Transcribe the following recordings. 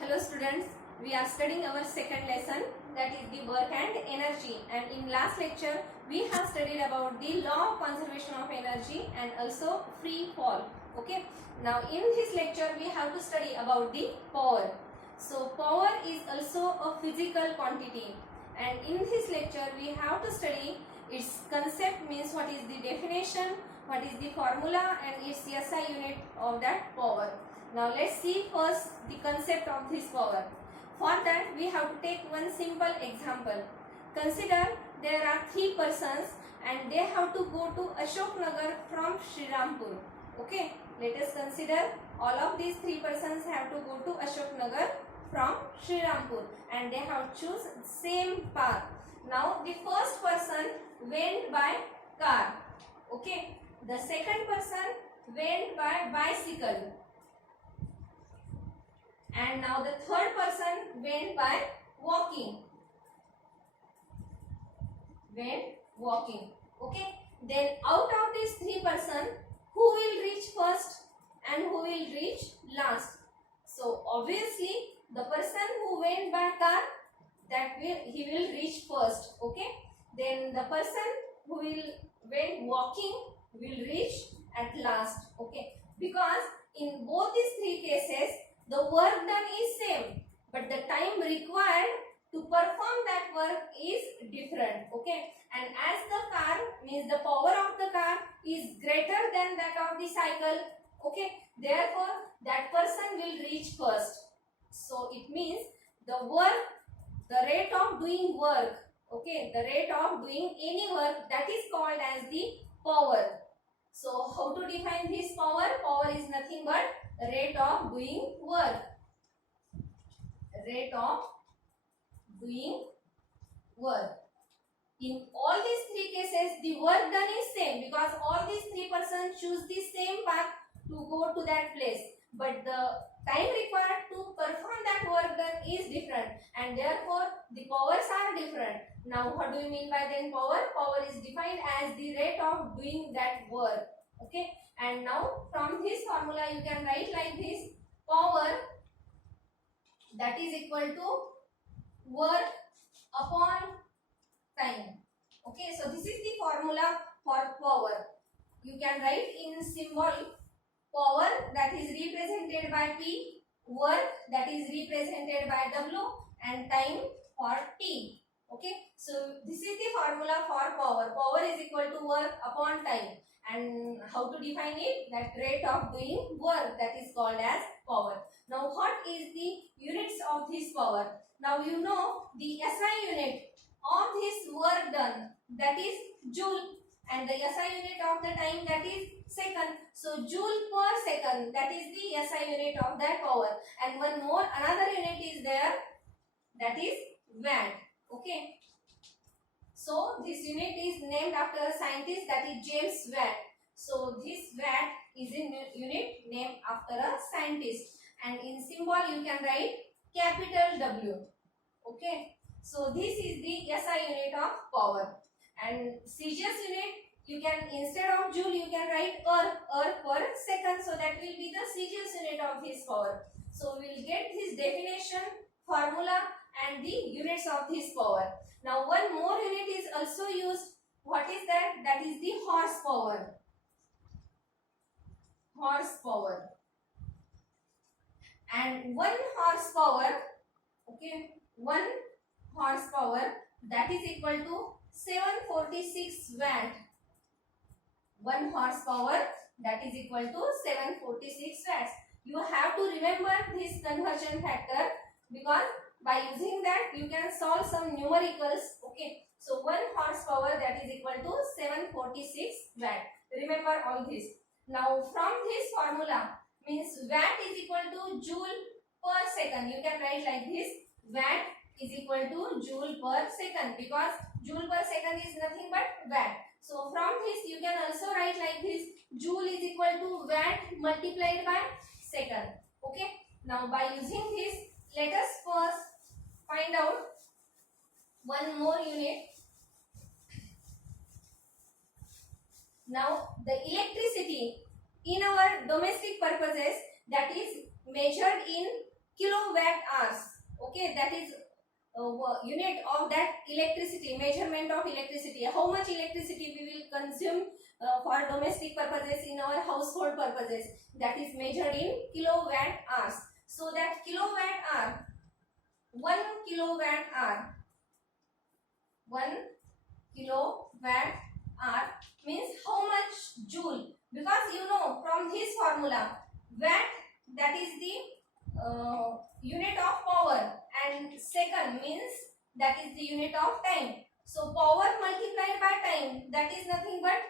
Hello students, we are studying our second lesson, that is the work and energy, and in last lecture we have studied about the law of conservation of energy and also free fall. Okay, now in this lecture we have to study about the power. So power is also a physical quantity, and in this lecture we have to study its concept, means what is the definition, what is the formula and its SI unit of that power. Now let's see first the concept of this power. For that we have to take one simple example. Consider there are three persons and they have to go to Ashoknagar from Srirampur. Okay, let us consider all of these three persons have to go to Ashoknagar from Srirampur and they have choose same path. Now the first person went by car. Okay, the second person went by bicycle. And now the third person went by walking. Okay. Then out of these three persons, who will reach first and who will reach last? So obviously the person who went by car, he will reach first. Okay. Then the person who went walking will reach at last. Okay. Because in both these three cases, the work done is same, but the time required to perform that work is different. Okay, and as the car, means the power of the car is greater than that of the cycle. Okay, therefore that person will reach first. So it means the rate of doing work, okay, the rate of doing any work, that is called as the power. So how to define this power? Power is nothing but rate of doing work. Rate of doing work. In all these three cases, the work done is same because all these three persons choose the same path to go to that place. But the time required to perform that work done is different, and therefore the powers are different. Now what do you mean by then power? Power is defined as the rate of doing that work. Okay, and now from this formula you can write like this: power, that is equal to work upon time. Okay, so this is the formula for power. You can write in symbol power, that is represented by P, work, that is represented by W, and time for T. Okay, so this is the formula for power. Power is equal to work upon time. And how to define it? That rate of doing work, that is called as power. Now what is the units of this power? Now you know the SI unit of this work done, that is joule, and the SI unit of the time, that is second. So joule per second, that is the SI unit of that power. And one more, another unit is there, that is watt. Okay, so this unit is named after a scientist, that is James Watt. So this watt is a unit named after a scientist, and in symbol you can write capital W. Okay, so this is the SI unit of power. And Celsius unit, you can, instead of joule you can write per second, so that will be the Celsius unit of this power. So we will get this definition, formula and the units of this power. Now one more unit is also used. What is that? That is the horsepower. Horsepower. And 1 horsepower, okay, 1 horsepower, that is equal to 746 watt. 1 horsepower, that is equal to 746 watts. You have to remember this conversion factor, because by using that you can solve some numericals. Okay, so 1 horsepower, that is equal to 746 watt. Remember all this. Now from this formula, means watt is equal to joule per second. You can write like this: watt is equal to joule per second, because joule per second is nothing but watt. So from this you can also write like this: joule is equal to watt multiplied by second. Okay, now by using this, let us first find out one more unit. Now the electricity in our domestic purposes, that is measured in kilowatt hours. Okay, that is unit of that electricity, measurement of electricity. How much electricity we will consume for domestic purposes, in our household purposes, that is measured in kilowatt hours. So that kilowatt hour, 1 kilowatt hour, 1 kilowatt hour means how much joule, because you know from this formula, watt, that is the unit of power, and second means that is the unit of time. So power multiplied by time, that is nothing but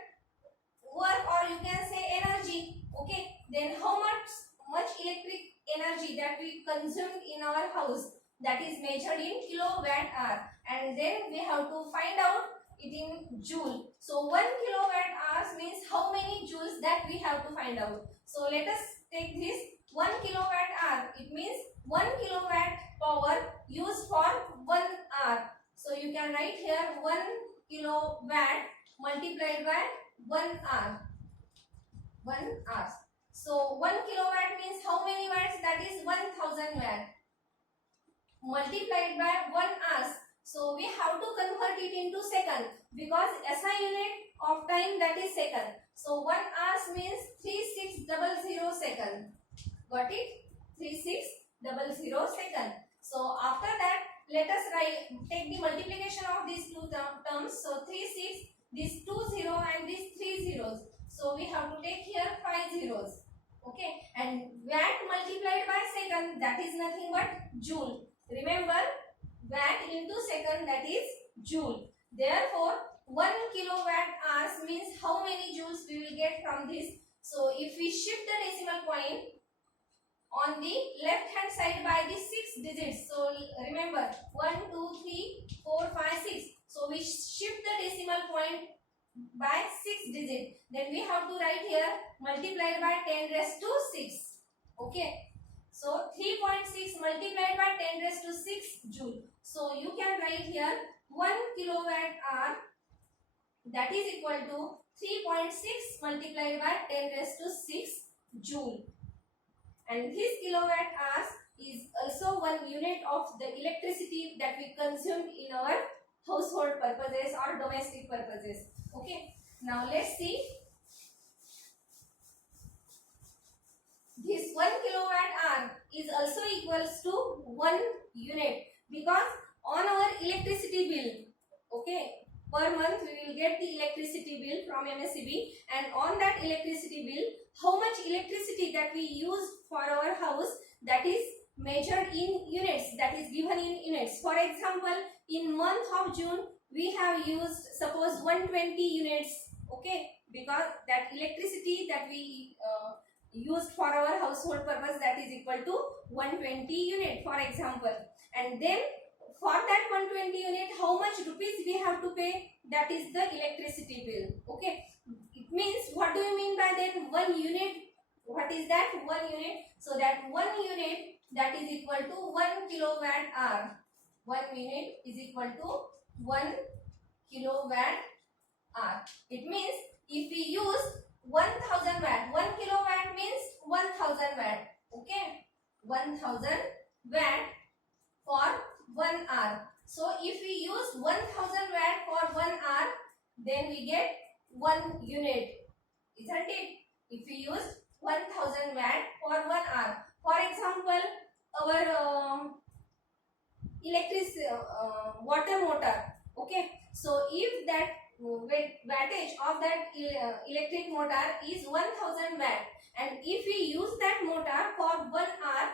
work, or you can say energy. Okay, then how much electric energy that we consumed in our house, that is measured in kilowatt hour, and then we have to find out it in joule. So 1 kilowatt hours means how many joules that we have to find out. So let us take this 1 kilowatt hour. It means 1 kilowatt power used for 1 hour. So you can write here 1 kilowatt multiplied by 1 hour. 1 hour. So 1 kilowatt means how many watts? That is 1000 watt. Multiplied by 1 hour. So we have to convert it into second, because SI unit of time, that is second. So 1 hour means 3600 second. Got it? 3600 second. So after that, let us take the multiplication of these two terms. So 36, this 20 and these 3 zeros. So we have to take here 5 zeros. Okay, and watt multiplied by second, that is nothing but joule. Remember, watt into second, that is joule. Therefore 1 kilowatt hours means how many joules we will get from this. So if we shift the decimal point on the left hand side by the 6 digits, so remember 1 2 3 4 5 6, so we shift the decimal point by 6 digits, then we have to write here multiplied by 10 raised to 6. Okay, so 3.6 multiplied by 10 raised to 6 joule. So you can write here 1 kilowatt hour, that is equal to 3.6 multiplied by 10 raised to 6 joule. And this kilowatt hours is also one unit of the electricity that we consume in our household purposes or domestic purposes. Okay, now let's see. This 1 kilowatt hour is also equals to 1 unit, because on our electricity bill, okay, per month we will get the electricity bill from MSEB, and on that electricity bill, how much electricity that we use for our house, that is measured in units, that is given in units. For example, in month of June, we have used suppose 120 units. Okay, because that electricity that we used for our household purpose, that is equal to 120 unit, for example. And then for that 120 unit, how much rupees we have to pay, that is the electricity bill. Okay, it means, what do you mean by that 1 unit? What is that 1 unit? So that 1 unit, that is equal to 1 kilowatt hour. 1 unit is equal to 1 kilowatt hour. It means if we use 1000 watt, 1 kilowatt means 1000 watt. Okay, 1000 watt for 1 hour. So if we use 1000 watt for 1 hour, then we get 1 unit, isn't it? If we use 1000 watt for 1 hour. For example, our water motor. Okay, so if that wattage of that electric motor is 1000 watt, and if we use that motor for 1 hour,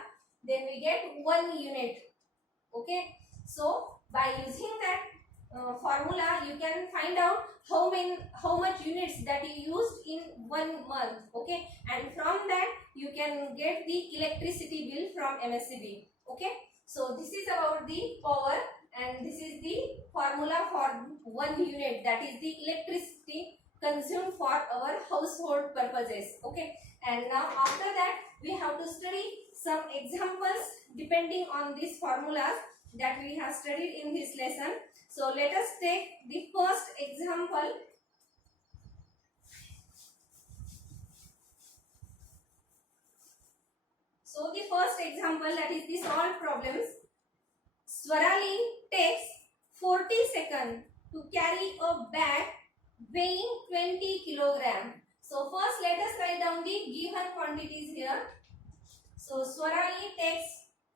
then we get 1 unit. Okay, so by using that formula, you can find out how much units that you used in 1 month. Okay, and from that you can get the electricity bill from MSEB. Okay, so this is about the power, and this is the formula for 1 unit, that is the electricity consumed for our household purposes. Okay, and now after that we have to study some examples depending on these formulas that we have studied in this lesson. So let us take the first example. So the first example, that is the solved problems. Swarali takes 40 seconds to carry a bag weighing 20 kilogram. So first let us write down the given quantities here. So Swarali takes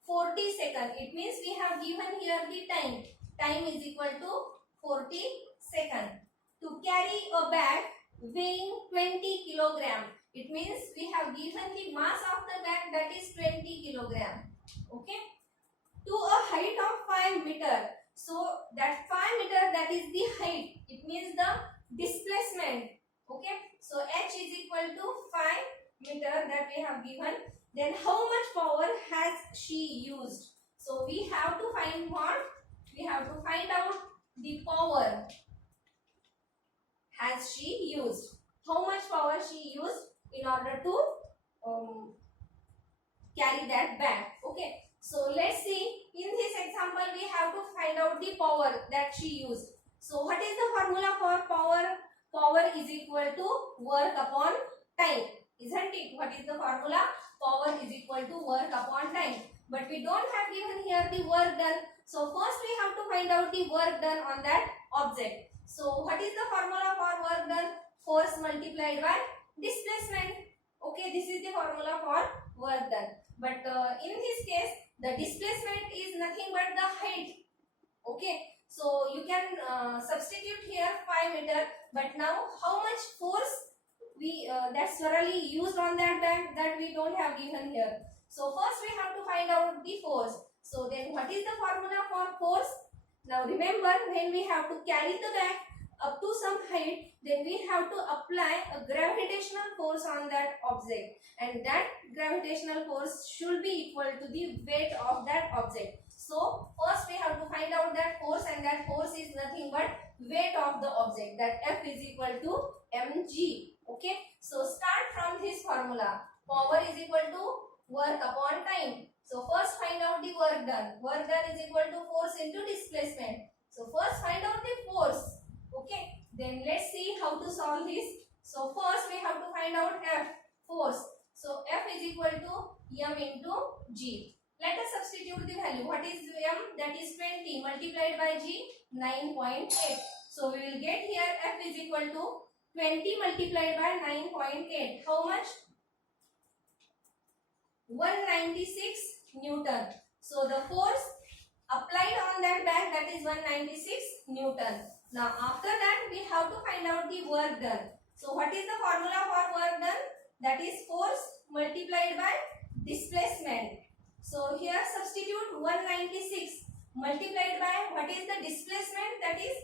40 seconds. It means we have given here the time. Time is equal to 40 seconds. To carry a bag weighing 20 kilogram. It means we have given the mass of the bag, that is 20 kilogram. Okay. To a height of 5 meter. So that 5 meter, that is the height. It means the displacement. Okay. So h is equal to 5 meter that we have given. Then how much power has she used? So we have to find what? We have to find out the power has she used. How much power she used in order to carry that bag. Okay. So let's see. In this example, we have to find out the power that she used. So what is the formula for power? Power is equal to work upon time. Isn't it? What is the formula? Power is equal to work upon time. But we don't have given here the work done. So first we have to find out the work done on that object. So what is the formula for work done? Force multiplied by displacement. Okay, this is the formula for work done. But in this case, the displacement is nothing but the height. Okay, so you can substitute here 5 meter. But now how much force we that's thoroughly used on that bag, that we don't have given here. So first we have to find out the force. So then what is the formula for force? Now remember, when we have to carry the bag up to some height, then we have to apply a gravitational force on that object, and that gravitational force should be equal to the weight of that object. So first we have to find out that force, and that force is nothing but weight of the object, that F is equal to mg. Okay, so start from this formula. Power is equal to work upon time. So first find out the work done. Work done is equal to force into displacement. So first find out the force. Okay, then let's see how to solve this. So first we have to find out F, force. So F is equal to m into g. Let us substitute the value. What is m? That is 20 multiplied by g, 9.8. So we will get here F is equal to 20 multiplied by 9.8. How much? 196 Newton. So the force applied on that bag, that is 196 Newton. Now after that we have to find out the work done. So what is the formula for work done? That is force multiplied by displacement. So here substitute 196 multiplied by what is the displacement, that is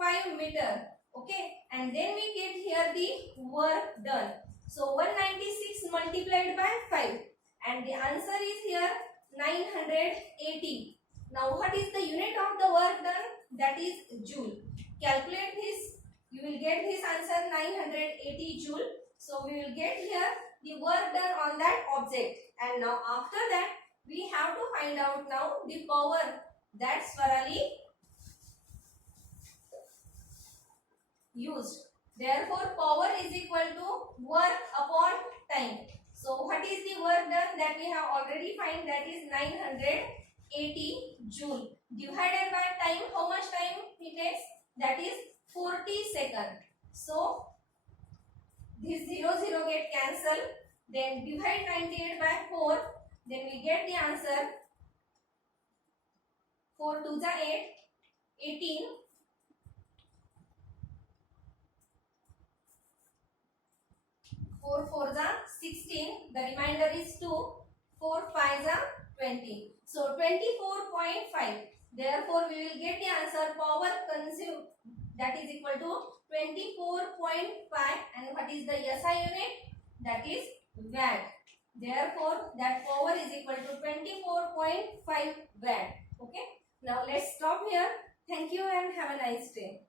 5 meter. Okay, and then we get here the work done. So 196 multiplied by 5, and the answer is here 980. Now what is the unit of the work done? That is joule. Calculate this. You will get this answer 980 joule. So we will get here the work done on that object. And now after that we have to find out now the power that Swarali used. Therefore power is equal to work upon time. So what is the work done? That we have already find, that is 980 joule. Divided by time, how much time it takes? That is 40 seconds. So this 0 get cancelled. Then divide 98 by 4. Then we get the answer 4 2 is 8, 18. 4 4 is 16. The remainder is 2. 4 5 is 20. So 24.5. Therefore we will get the answer power consumed, that is equal to 24.5. And what is the SI unit? That is watt. Therefore that power is equal to 24.5 watt. Okay. Now let's stop here. Thank you and have a nice day.